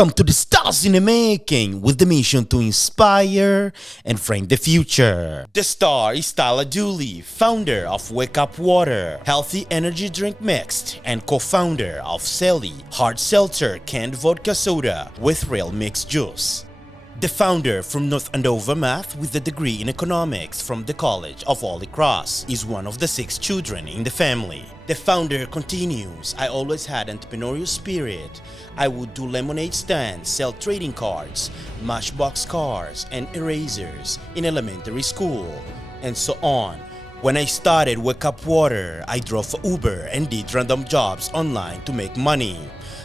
Welcome to the Stars in the Making with the mission to inspire and frame the future. The star is Dooley, founder of Wake Up Water, healthy energy drink mixed, and co-founder of Celly, hard seltzer canned vodka soda with real mixed juice. The founder from North Andover, Math, with a degree in economics from the College of Holy Cross, is one of the 6 children in the family. The founder continues, I always had entrepreneurial spirit. I would do lemonade stands, sell trading cards, matchbox cars, and erasers in elementary school, and so on. When I started Wake Up Water, I drove for Uber and did random jobs online to make money.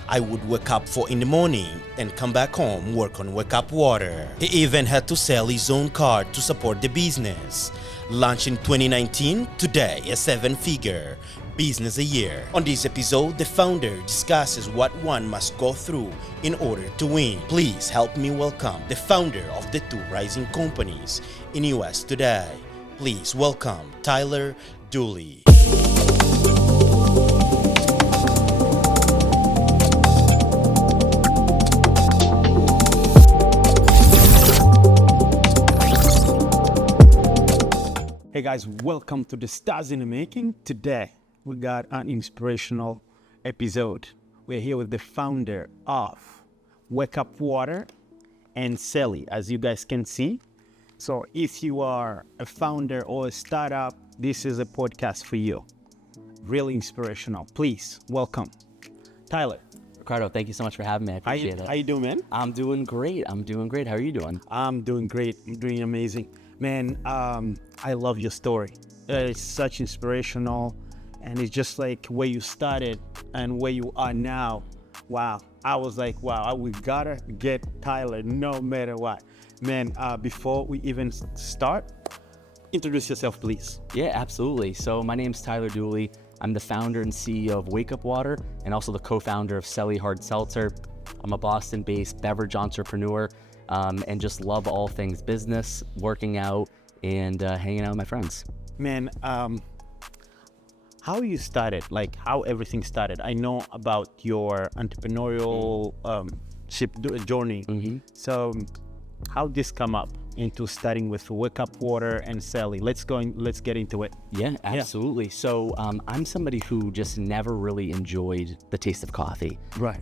I would wake up 4 in the morning and come back home, work on Wake Up Water. He even had to sell his own card to support the business. Launched in 2019, today a 7-figure business a year. On this episode, the founder discusses what one must go through in order to win. Please help me welcome the founder of the 2 rising companies in US today. Please welcome Dooley. Hey guys, welcome to the Stars in the Making. Today, we got an inspirational episode. We're here with the founder of Wake Up Water and Celly, as you guys can see. So if you are a founder or a startup, this is a podcast for you. Really inspirational. Please, welcome. Tyler. Ricardo, thank you so much for having me. I appreciate it. How you doing, man? I'm doing great. How are you doing? I'm doing great. I'm doing amazing. Man, I love your story. It's such inspirational, and it's just like where you started and where you are now. Wow. I was like, wow, we gotta get Tyler no matter what. Man, before we even start, introduce yourself, please. Yeah, absolutely. So my name's Dooley. I'm the founder and CEO of Wake Up Water and also the co-founder of Celly Hard Seltzer. I'm a Boston-based beverage entrepreneur. And just love all things business, working out, and hanging out with my friends. Man, how you started, like how everything started. I know about your entrepreneurial journey. Mm-hmm. So how this come up into starting with Wake Up Water and Celly? Let's get into it. Yeah, absolutely. Yeah. So I'm somebody who just never really enjoyed the taste of coffee. Right.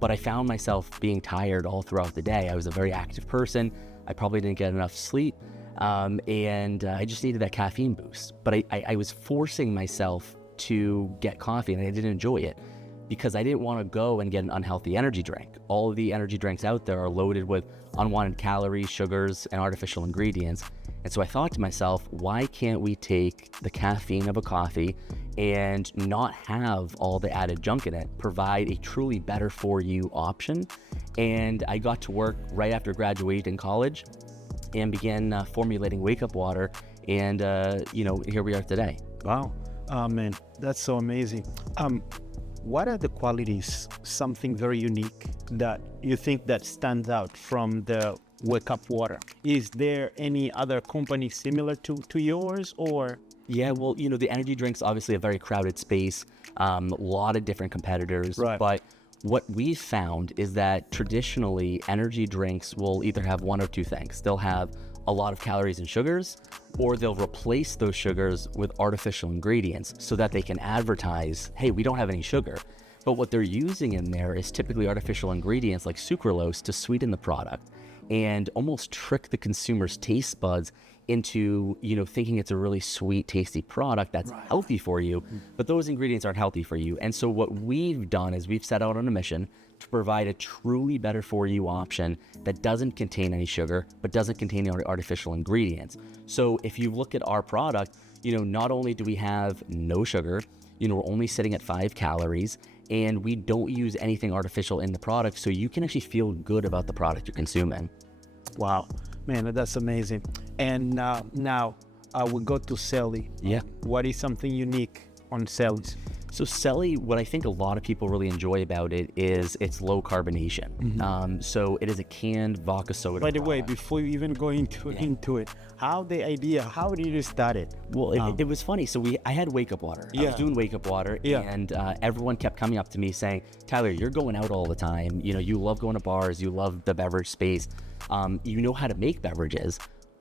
But I found myself being tired all throughout the day. I was a very active person. I probably didn't get enough sleep. And I just needed that caffeine boost. But I was forcing myself to get coffee, and I didn't enjoy it because I didn't want to go and get an unhealthy energy drink. All of the energy drinks out there are loaded with unwanted calories, sugars, and artificial ingredients. And so I thought to myself, why can't we take the caffeine of a coffee and not have all the added junk in it, provide a truly better for you option? And I got to work right after graduating college and began formulating Wake Up Water. And, here we are today. Wow. Man, that's so amazing. What are the qualities, something very unique that you think that stands out from the Wake Up Water? Is there any other company similar to yours, or? Yeah, well, the energy drink's obviously a very crowded space, a lot of different competitors. Right. But what we've found is that traditionally energy drinks will either have one or two things. They'll have a lot of calories and sugars, or they'll replace those sugars with artificial ingredients so that they can advertise, hey, we don't have any sugar. But what they're using in there is typically artificial ingredients like sucralose to sweeten the product and almost trick the consumer's taste buds into, thinking it's a really sweet, tasty product that's healthy for you, but those ingredients aren't healthy for you. And so what we've done is we've set out on a mission to provide a truly better for you option that doesn't contain any sugar, but doesn't contain any artificial ingredients. So if you look at our product, not only do we have no sugar, we're only sitting at 5 calories, and we don't use anything artificial in the product, so you can actually feel good about the product you're consuming. Wow, man, that's amazing. And now we'll go to Celly. Yeah. What is something unique on Celly? So Celly, what I think a lot of people really enjoy about it is its low carbonation. So it is a canned vodka soda. By the way, product. before you even go into it, how did you start it? Well, it was funny. So I had Wake Up Water. I Yeah. was doing Wake Up Water, Yeah. and everyone kept coming up to me saying, "Tyler, you're going out all the time. You know, you love going to bars. You love the beverage space. You know how to make beverages.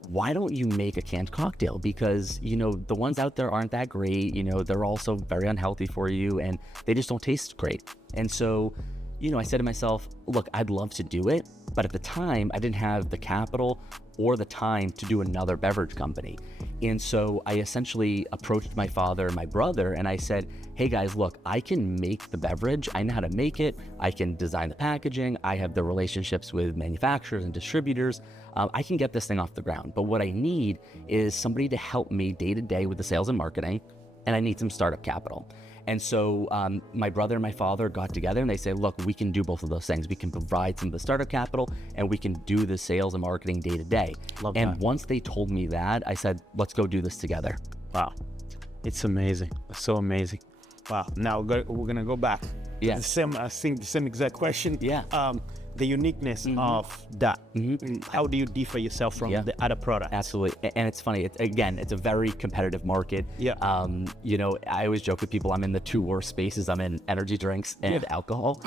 Why don't you make a canned cocktail? Because, you know, the ones out there aren't that great. You know, they're also very unhealthy for you, and they just don't taste great." And so, you know, I said to myself, look, I'd love to do it, but at the time I didn't have the capital or the time to do another beverage company. And so I essentially approached my father and my brother, and I said, hey guys, look, I can make the beverage. I know how to make it. I can design the packaging. I have the relationships with manufacturers and distributors. I can get this thing off the ground. But what I need is somebody to help me day to day with the sales and marketing, and I need some startup capital. And so my brother and my father got together and they said, look, we can do both of those things. We can provide some of the startup capital and we can do the sales and marketing day to day. And that. once they told me that, I said, let's go do this together. Wow, it's amazing. It's so amazing. Wow. Now we're gonna go back. Yeah. The same. I think the same exact question. Yeah. The uniqueness of that. How do you differ yourself from Yeah. the other products? Absolutely. And it's funny. It's a very competitive market. Yeah. You know, I always joke with people, I'm in the two worst spaces. I'm in energy drinks and alcohol.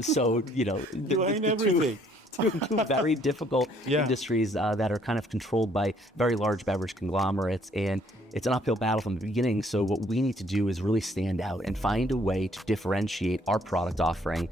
So, you know, Doing everything. Two very difficult Yeah. industries that are kind of controlled by very large beverage conglomerates, and it's an uphill battle from the beginning. So what we need to do is really stand out and find a way to differentiate our product offering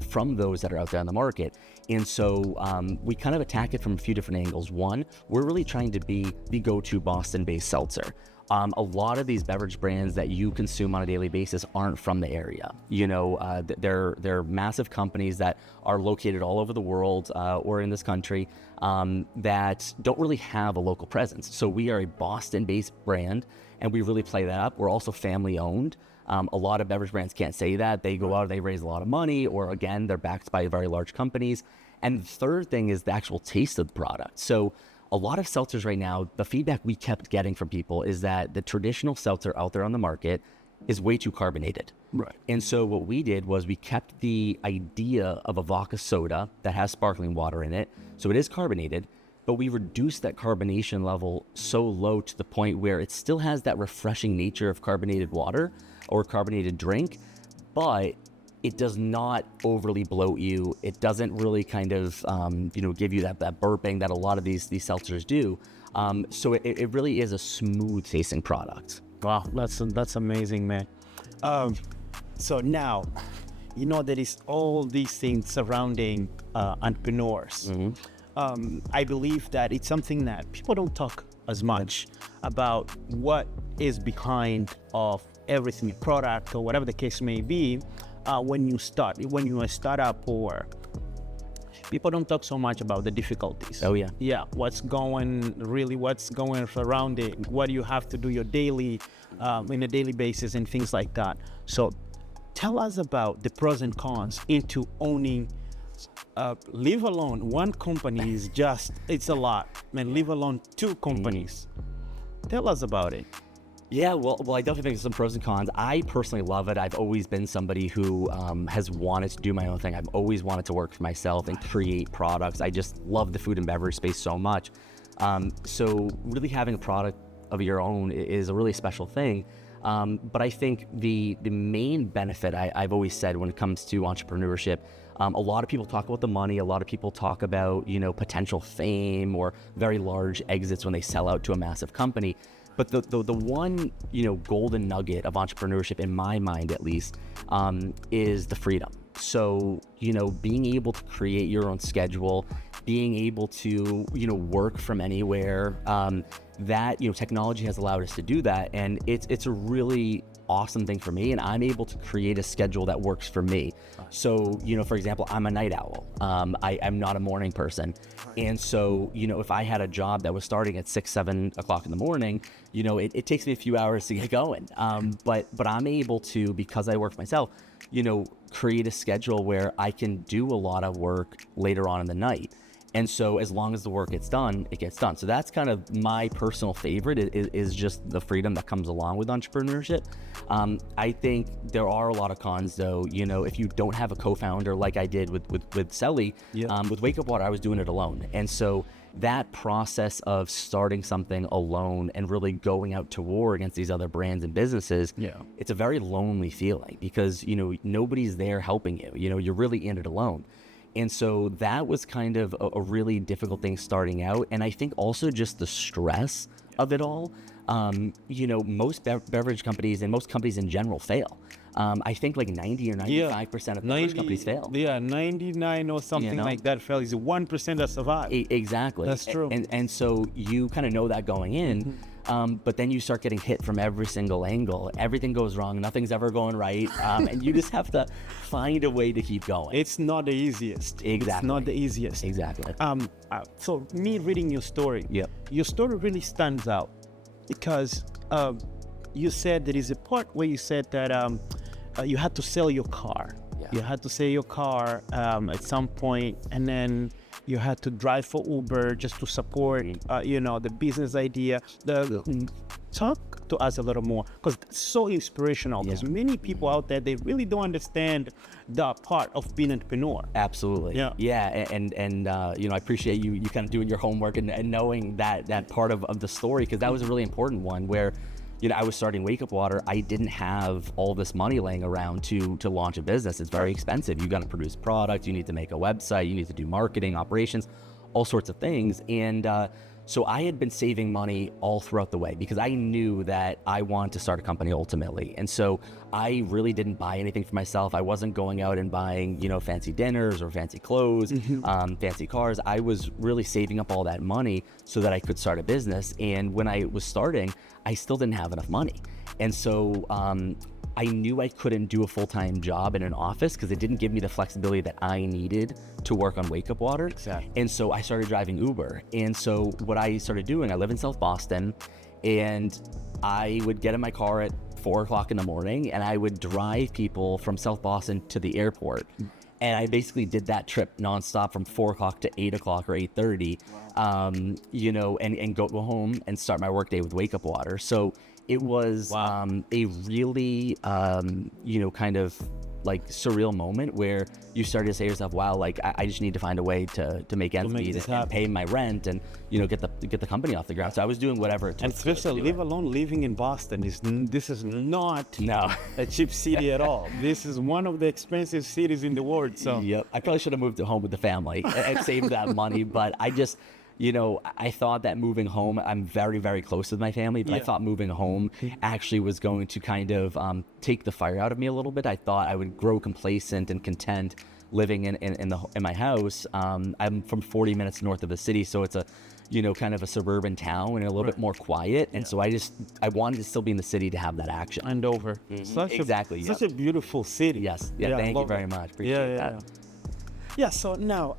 from those that are out there on the market. And so we kind of attack it from a few different angles. One, we're really trying to be the go-to Boston-based seltzer. A lot of these beverage brands that you consume on a daily basis aren't from the area. You know, they're massive companies that are located all over the world or in this country that don't really have a local presence. So we are a Boston-based brand, and we really play that up. We're also family-owned. A lot of beverage brands can't say that. They go out, they raise a lot of money, or again, they're backed by very large companies. And the third thing is the actual taste of the product. So a lot of seltzers right now, the feedback we kept getting from people is that the traditional seltzer out there on the market is way too carbonated. Right. And so what we did was we kept the idea of a vodka soda that has sparkling water in it. So it is carbonated, but we reduced that carbonation level so low to the point where it still has that refreshing nature of carbonated water or carbonated drink, but it does not overly bloat you. It doesn't really kind of, give you that burping that a lot of these seltzers do. So it really is a smooth tasting product. Wow, that's amazing, man. So now, you know, there is all these things surrounding entrepreneurs. I believe that it's something that people don't talk as much about what is behind of everything, product or whatever the case may be. When you're a startup, or people don't talk so much about the difficulties. Oh yeah. Yeah, what's going around it, what you have to do your daily, in a daily basis and things like that. So tell us about the pros and cons into owning, leave alone one company is just, it's a lot, man, leave alone two companies. Tell us about it. Yeah, well, I definitely think there's some pros and cons. I personally love it. I've always been somebody who has wanted to do my own thing. I've always wanted to work for myself and create products. I just love the food and beverage space so much. So really having a product of your own is a really special thing. But I think the main benefit I've always said when it comes to entrepreneurship, a lot of people talk about the money. A lot of people talk about, potential fame or very large exits when they sell out to a massive company. But the one, golden nugget of entrepreneurship, in my mind at least, is the freedom. So, being able to create your own schedule, being able to, work from anywhere, that, technology has allowed us to do that. And it's a really awesome thing for me, and I'm able to create a schedule that works for me. So, for example, I'm a night owl. I'm not a morning person. And so, if I had a job that was starting at 6, 7 o'clock in the morning, it takes me a few hours to get going. But I'm able to, because I work for myself, create a schedule where I can do a lot of work later on in the night. And so as long as the work gets done, it gets done. So that's kind of my personal favorite is just the freedom that comes along with entrepreneurship. I think there are a lot of cons though. You know, if you don't have a co-founder like I did with Celly, with Wake Up Water, I was doing it alone. And so that process of starting something alone and really going out to war against these other brands and businesses, it's a very lonely feeling because, you know, nobody's there helping you. You know, you're really in it alone. And so that was kind of a really difficult thing starting out. And I think also just the stress of it all. You know, most beverage companies and most companies in general fail. I think like 90 or 95% of beverage companies fail. Yeah, 99 or something like that fail. It's 1% that survive. Exactly. That's true. And so you kind of know that going in. But then you start getting hit from every single angle. Everything goes wrong. Nothing's ever going right. And you just have to find a way to keep going. It's not the easiest. Exactly. It's not the easiest. Exactly. So me reading your story, your story really stands out because you said there is a part where you said that you had to sell your car. You had to sell your car at some point, and then you had to drive for Uber just to support, you know, the business idea. Talk to us a little more, because it's so inspirational. Because many people out there, they really don't understand the part of being an entrepreneur. Absolutely. And you know, I appreciate you kind of doing your homework and knowing that part of the story, because that was a really important one where, you know, I was starting Wake Up Water. I didn't have all this money laying around to launch a business. It's very expensive. You got to produce product. You need to make a website. You need to do marketing, operations, all sorts of things. And so I had been saving money all throughout the way because I knew that I wanted to start a company ultimately. And so I really didn't buy anything for myself. I wasn't going out and buying, you know, fancy dinners or fancy clothes, fancy cars. I was really saving up all that money so that I could start a business. And when I was starting, I still didn't have enough money. And so I knew I couldn't do a full-time job in an office because it didn't give me the flexibility that I needed to work on Wake Up Water. Exactly. And so I started driving Uber. And so what I started doing, I live in South Boston, and I would get in my car at 4 o'clock in the morning and I would drive people from South Boston to the airport. And I basically did that trip nonstop from 4 o'clock to 8 o'clock or 8:30, you know, and go home and start my workday with Wake Up Water. So it was a really, you know, kind of like surreal moment where you started to say to yourself, wow, like I just need to find a way to make ends meet and pay my rent and, you know, get the company off the ground. So I was doing whatever it took. And especially living in Boston, this is not a cheap city at all. This is one of the expensive cities in the world. So I probably should have moved home with the family and saved that money, but I just, you know, I thought that moving home, I'm very, very close with my family, but I thought moving home actually was going to kind of take the fire out of me a little bit. I thought I would grow complacent and content living in my house. I'm from 40 minutes north of the city, so it's a, you know, kind of a suburban town and a little bit more quiet. And so I wanted to still be in the city to have that action. Andover. Such a beautiful city. Yes. Thank you very much. Appreciate that. Yeah. So now,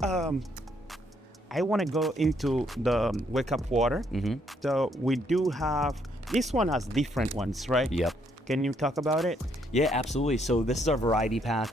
I want to go into the Wake Up Water. So we do have, this one has different ones, right? Yep. Can you talk about it? Yeah, absolutely. So this is our variety pack.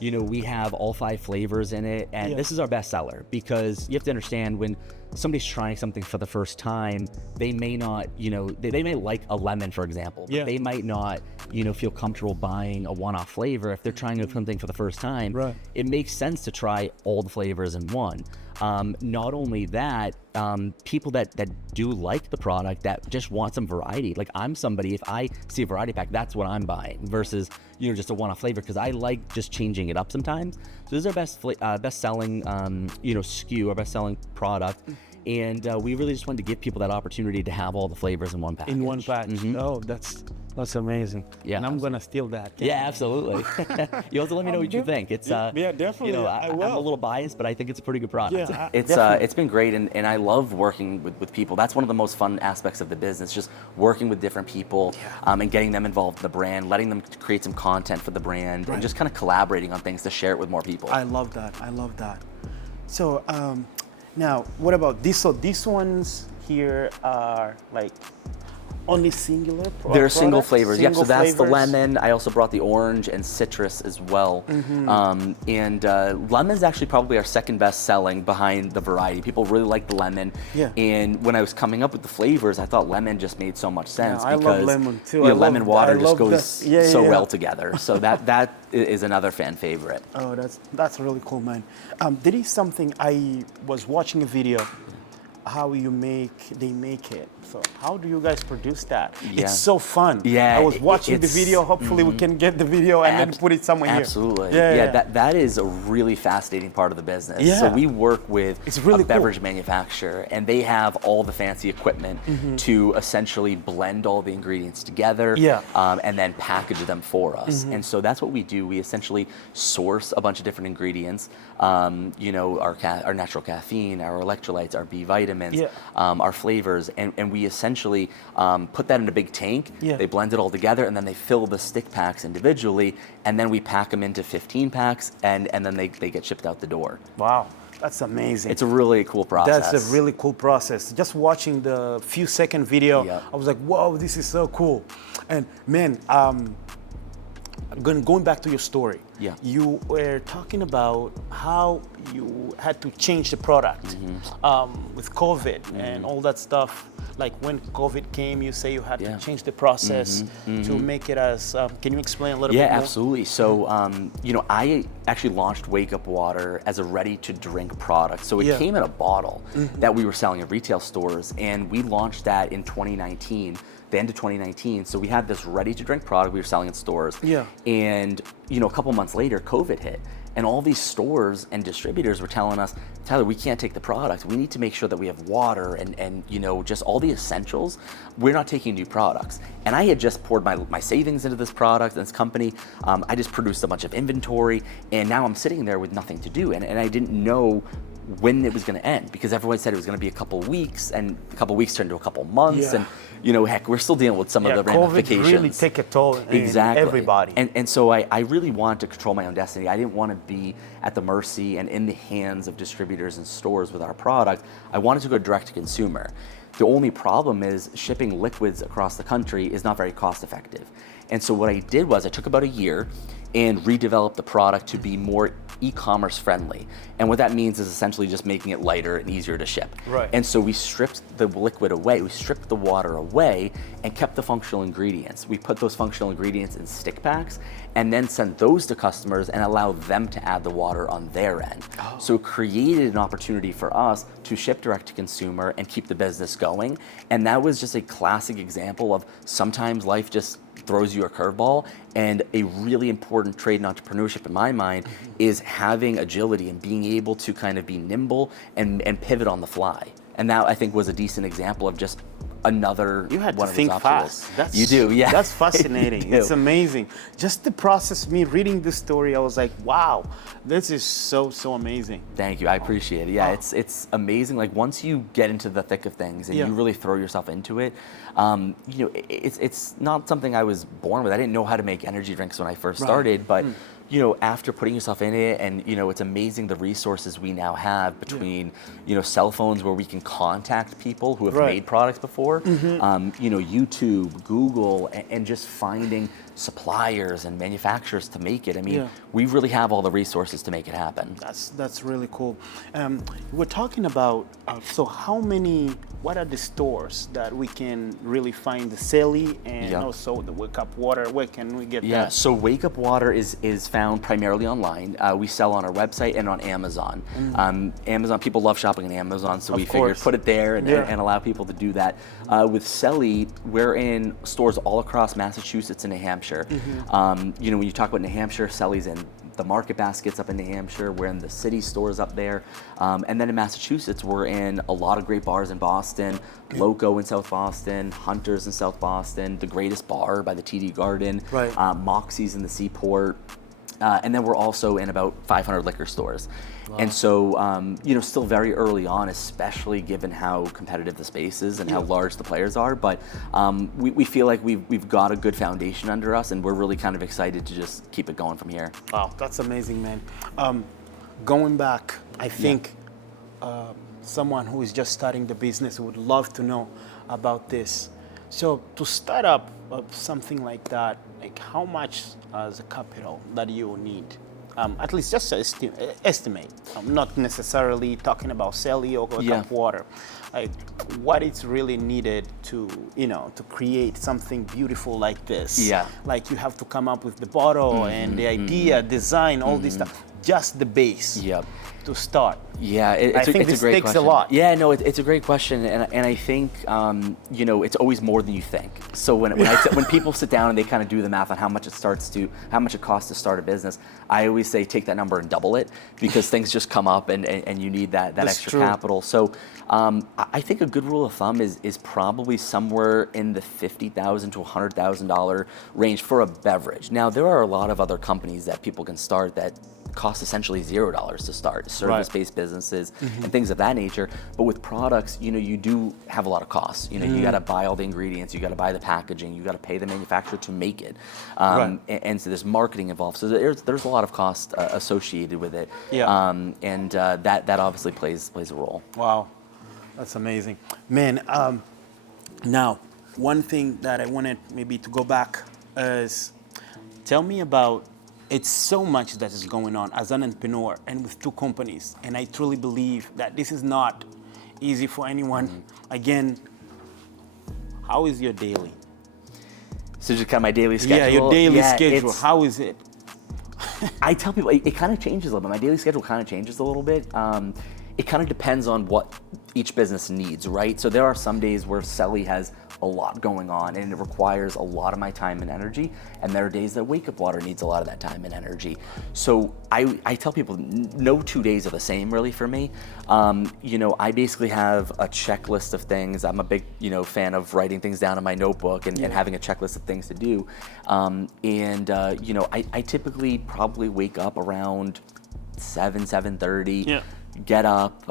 You know, we have all 5 flavors in it, and this is our best seller because you have to understand when somebody's trying something for the first time, they may not, you know, they may like a lemon, for example, but they might not, you know, feel comfortable buying a one-off flavor. If they're trying something for the first time, it makes sense to try all the flavors in one. Not only that, people that do like the product, that just want some variety. Like I'm somebody, if I see a variety pack, that's what I'm buying versus, you know, just a one-off flavor, because I like just changing it up sometimes. So this is our best-selling, you know, SKU, our best-selling product. And we really just wanted to give people that opportunity to have all the flavors in one package. In one package. Oh, that's amazing. Yeah. And I'm going to steal that. Yeah, absolutely. You have to let me know what you think. It's definitely. You know, I'm a little biased, but I think it's a pretty good product. Yeah, it's been great, and I love working with people. That's one of the most fun aspects of the business, just working with different people and getting them involved in the brand, letting them create some content for the brand, and just kind of collaborating on things to share it with more people. I love that. So now, what about this? So these ones here are like only singular They're single products? flavors. Yep. So Single that's the flavors? lemon. I also brought the orange and citrus as well. And lemon's actually probably our second best selling behind the variety. People really like the lemon. Yeah. And when I was coming up with the flavors, I thought lemon just made so much sense I because love lemon too. you know, I lemon love- water I just love goes the- yeah, so yeah. well together. So that is another fan favorite. Oh, that's really cool, man. There is something I was watching a video, how they make it. So how do you guys produce that? Yeah. It's so fun. Yeah, I was watching the it's- video. Hopefully we can get the video and then put it somewhere here. Absolutely. Yeah. That is a really fascinating part of the business. Yeah. So we work with It's really a beverage cool. manufacturer, and they have all the fancy equipment to essentially blend all the ingredients together Yeah. and then package them for us. And so that's what we do. We essentially source a bunch of different ingredients, you know, our natural caffeine, our electrolytes, our B vitamins, Yeah. our flavors, and we essentially put that in a big tank. Yeah. They blend it all together, and then they fill the stick packs individually, and then we pack them into 15 packs, and then they get shipped out the door. Wow, that's amazing. It's a really cool process. That's a really cool process. Just watching the few second video, Yep. I was like, whoa, this is so cool. And man, going back to your story, Yeah. you were talking about how you had to change the product Mm-hmm. with COVID and all that stuff. Like when COVID came, you say you had Yeah. to change the process to make it as. Can you explain a little bit Yeah, more? absolutely. So, you know, I actually launched Wake Up Water as a ready-to-drink product. So it Yeah. came in a bottle that we were selling at retail stores, and we launched that in 2019, the end of 2019. So we had this ready-to-drink product we were selling at stores. Yeah. And, you know, a couple months later, COVID hit. And all these stores and distributors were telling us, Tyler, we can't take the product. We need to make sure that we have water and you know, just all the essentials. We're not taking new products. And I had just poured my savings into this product and this company. I just produced a bunch of inventory, and now I'm sitting there with nothing to do. And I didn't know when it was going to end, because everyone said it was going to be a couple weeks, and a couple weeks turned to a couple months. Yeah. And, you know, heck, we're still dealing with some of the COVID ramifications. really take a toll in everybody. And so I really wanted to control my own destiny. I didn't want to be at the mercy and in the hands of distributors and stores with our product. I wanted to go direct to consumer. The only problem is shipping liquids across the country is not very cost effective. And so what I did was I took about a year and redeveloped the product to be more e-commerce friendly. And what that means is essentially just making it lighter and easier to ship. Right. And so we stripped the liquid away, we stripped the water away, and kept the functional ingredients. We put those functional ingredients in stick packs and then sent those to customers and allowed them to add the water on their end. So it created an opportunity for us to ship direct to consumer and keep the business going. And that was just a classic example of sometimes life just throws you a curveball, and a really important trait in entrepreneurship in my mind is having agility and being able to kind of be nimble and pivot on the fly. And that, I think, was a decent example of just another You had one to of think those obstacles. fast. You do, yeah. That's fascinating. You do. It's amazing. Just the process, me reading this story, I was like, wow, this is so amazing. Thank you, I appreciate it. Yeah, it's amazing. Like once you get into the thick of things and Yeah. you really throw yourself into it, you know, it's not something I was born with. I didn't know how to make energy drinks when I first started, but you know, after putting yourself in it, and you know, it's amazing the resources we now have between you know, cell phones where we can contact people who have Right. made products before, you know, YouTube, Google, and just finding suppliers and manufacturers to make it. I mean, Yeah. we really have all the resources to make it happen. That's really cool. We're talking about, so what are the stores that we can really find the Celly and Yeah. also the Wake Up Water? Where can we get Yeah, that? so Wake Up Water is found primarily online. We sell on our website and on Amazon. Amazon, people love shopping on Amazon, so we figured course. put it there and, Yeah. and allow people to do that. With Celly, we're in stores all across Massachusetts and New Hampshire. You know, when you talk about New Hampshire, Celly's in the Market Baskets up in New Hampshire. We're in the city stores up there. And then in Massachusetts, we're in a lot of great bars in Boston, Loco in South Boston, Hunter's in South Boston, the Greatest Bar by the TD Garden, Right. Moxie's in the Seaport. And then we're also in about 500 liquor stores. And so, you know, still very early on, especially given how competitive the space is and how large the players are. But we feel like we've got a good foundation under us, and we're really kind of excited to just keep it going from here. Wow, that's amazing, man. Going back, I think someone who is just starting the business would love to know about this. So to start up something like that, like how much as a capital that you need? At least just estimate. I'm not necessarily talking about Celly or Wake Water. Like what is really needed to, to create something beautiful like this. Yeah. Like you have to come up with the bottle and the idea, design, all this stuff. Just the base. Yep. To start. Yeah, I think it's this a great takes question. a lot. Yeah, no, it's a great question, and I think it's always more than you think. So when people sit down and they kind of do the math on how much it costs to start a business, I always say take that number and double it, because things just come up and you need that That's extra true. capital. So I think a good rule of thumb is probably somewhere in the $50,000 to $100,000 range for a beverage. Now there are a lot of other companies that people can start that cost essentially $0 to start, service-based businesses and things of that nature. But with products, you do have a lot of costs. You got to buy all the ingredients, you got to buy the packaging, you got to pay the manufacturer to make it, and so there's marketing involved. So there's a lot of cost associated with it. Yeah. And that obviously plays a role. Wow, that's amazing, man. Now, one thing that I wanted maybe to go back is tell me about. It's so much that is going on as an entrepreneur and with two companies. And I truly believe that this is not easy for anyone. Again, how is your daily? So just kind of my daily schedule. Yeah, your daily schedule. it's- How is it? I tell people it kind of changes a little bit. My daily schedule kind of changes a little bit. It kind of depends on what each business needs, right? So there are some days where Celly has a lot going on and it requires a lot of my time and energy, and there are days that Wake Up Water needs a lot of that time and energy. So I tell people no 2 days are the same really for me. I basically have a checklist of things. I'm a big fan of writing things down in my notebook and having a checklist of things to do. I typically probably wake up around 7:30. Yeah. Get up,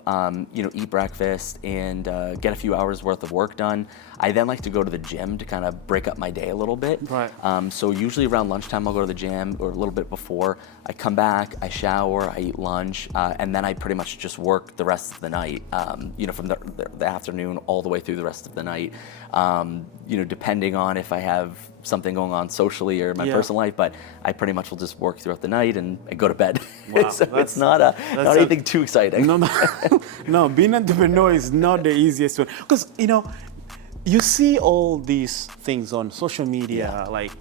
eat breakfast, and get a few hours worth of work done. I then like to go to the gym to kind of break up my day a little bit. Right. So usually around lunchtime I'll go to the gym, or a little bit before. I come back, I shower, I eat lunch, and then I pretty much just work the rest of the night. From the afternoon all the way through the rest of the night. Depending on if I have something going on socially or in my personal life, but I pretty much will just work throughout the night and I go to bed. Wow, So it's not anything too exciting. No, being an entrepreneur is not the easiest one. Because, you see all these things on social media, like,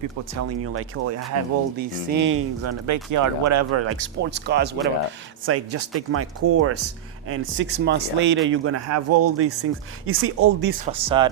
people telling you like, oh, I have all these things on the backyard, whatever, like sports cars, whatever. Yeah. It's like, just take my course. And 6 months later, you're gonna have all these things. You see all these facade.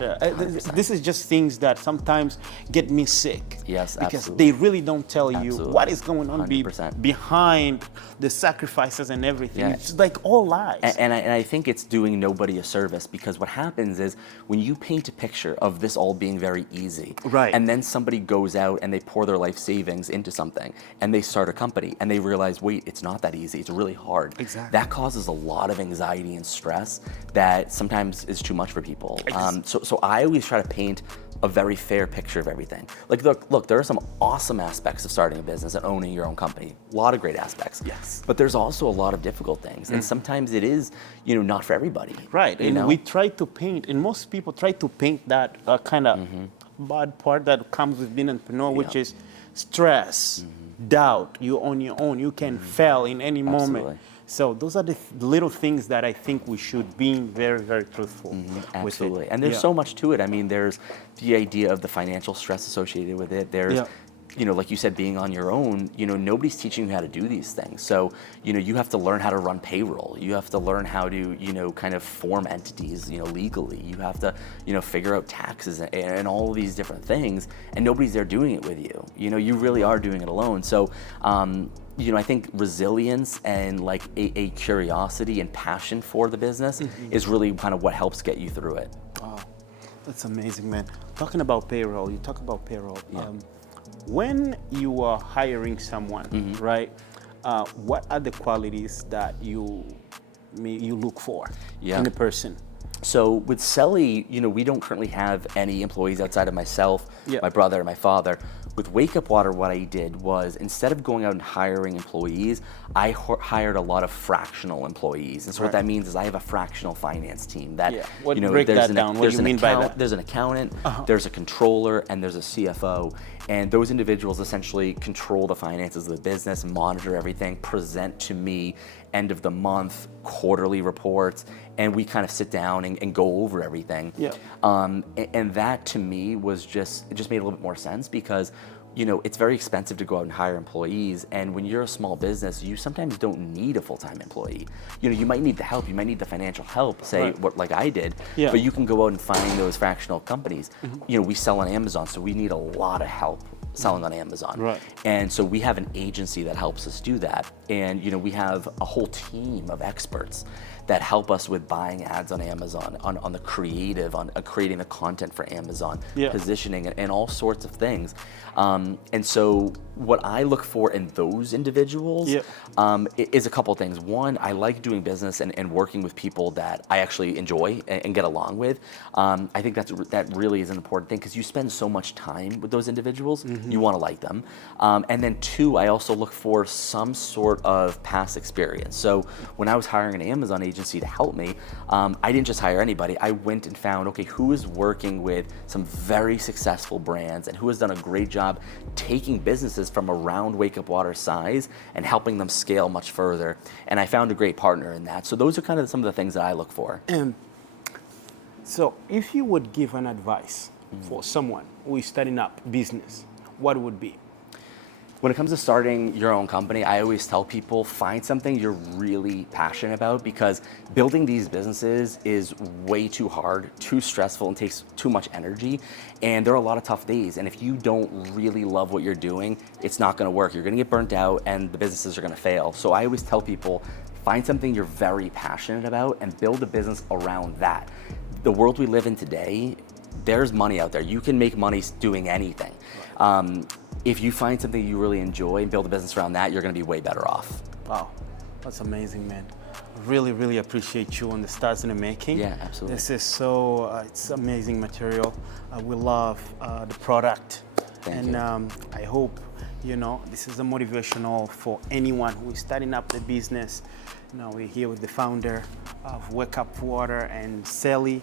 This is just things that sometimes get me sick. Yes, because absolutely. they really don't tell you Absolutely. what is going on 100%. behind the sacrifices and everything. Yeah. It's like all lies. And I think it's doing nobody a service, because what happens is when you paint a picture of this all being very easy, Right. and then somebody goes out and they pour their life savings into something and they start a company and they realize, wait, it's not that easy. It's really hard. Exactly. That causes a lot of anxiety and stress that sometimes is too much for people. So I always try to paint a very fair picture of everything. Like, look, there are some awesome aspects of starting a business and owning your own company. A lot of great aspects. Yes. But there's also a lot of difficult things, and sometimes it is, not for everybody. Right, and we try to paint, and most people try to paint that kind of bad part that comes with being an entrepreneur, which is stress, doubt. You're on your own. You can fail in any moment. Absolutely. So those are the little things that I think we should be very, very truthful with Absolutely. it. And there's so much to it. I mean, there's the idea of the financial stress associated with it. There's, like you said, being on your own, nobody's teaching you how to do these things. So, you have to learn how to run payroll. You have to learn how to, kind of form entities, legally. You have to, figure out taxes and all of these different things. And nobody's there doing it with you. You really are doing it alone. So, I think resilience and like a curiosity and passion for the business is really kind of what helps get you through it. Wow, that's amazing, man. Talking about payroll, you talk about payroll. When you are hiring someone, right? What are the qualities that you look for in a person? So with Celly, we don't currently have any employees outside of myself, Yeah. my brother, and my father. With Wake Up Water, what I did was, instead of going out and hiring employees, I hired a lot of fractional employees. And so what that means is I have a fractional finance team that, break that down. What do you mean by that? There's an accountant, there's a controller, and there's a CFO. And those individuals essentially control the finances of the business, monitor everything, present to me end of the month, quarterly reports, and we kind of sit down and go over everything. Yeah. And that to me was it just made a little bit more sense, because it's very expensive to go out and hire employees, and when you're a small business, you sometimes don't need a full-time employee. You might need the help, you might need the financial help, like I did, but you can go out and find those fractional companies. We sell on Amazon, so we need a lot of help selling on Amazon. Right. And so we have an agency that helps us do that. And we have a whole team of experts that help us with buying ads on Amazon, on the creative, on creating the content for Amazon, positioning, and all sorts of things. And so what I look for in those individuals is a couple things. One, I like doing business and working with people that I actually enjoy and get along with. I think that really is an important thing, because you spend so much time with those individuals, you want to like them. And then two, I also look for some sort of past experience. So when I was hiring an Amazon agency to help me, I didn't just hire anybody. I went and found, okay, who is working with some very successful brands and who has done a great job taking businesses from around Wake Up Water size and helping them scale much further. And I found a great partner in that. So those are kind of some of the things that I look for. So if you would give an advice for someone who is starting up business, what would it be? When it comes to starting your own company, I always tell people, find something you're really passionate about, because building these businesses is way too hard, too stressful, and takes too much energy. And there are a lot of tough days. And if you don't really love what you're doing, it's not gonna work. You're gonna get burnt out and the businesses are gonna fail. So I always tell people, find something you're very passionate about and build a business around that. The world we live in today, there's money out there. You can make money doing anything. If you find something you really enjoy and build a business around that, you're gonna be way better off. Wow, that's amazing, man. Really, really appreciate you on the Stars in the Making. Yeah, absolutely. This is it's amazing material. We love the product. Thank you. I hope, this is a motivational for anyone who is starting up the business. We're here with the founder of Wake Up Water and Celly.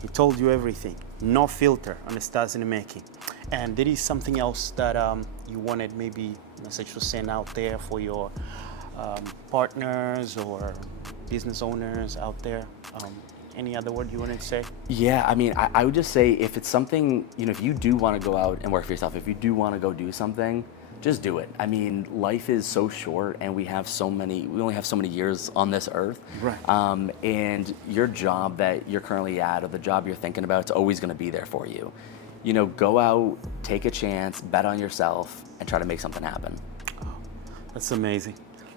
He told you everything. No filter on the Stars in the Making. And there is something else that you wanted maybe a message to send out there for your partners or business owners out there. Any other word you wanted to say? Yeah, I mean, I would just say, if it's something, if you do want to go out and work for yourself, if you do want to go do something, just do it. I mean, life is so short, and we only have so many years on this earth. Right. And your job that you're currently at, or the job you're thinking about, it's always going to be there for you. Go out, take a chance, bet on yourself, and try to make something happen. Oh, that's amazing.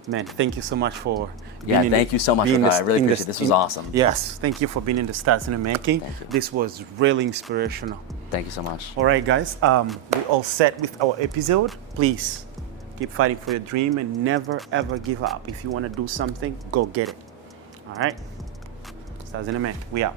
Man, thank you so much for thank you so much, Ricardo. I really appreciate it. This was awesome. Yes, thank you for being in the Stars in the Making. Thank you. This was really inspirational. Thank you so much. All right, guys, we're all set with our episode. Please keep fighting for your dream and never, ever give up. If you want to do something, go get it. All right? Stars in the Making. We out.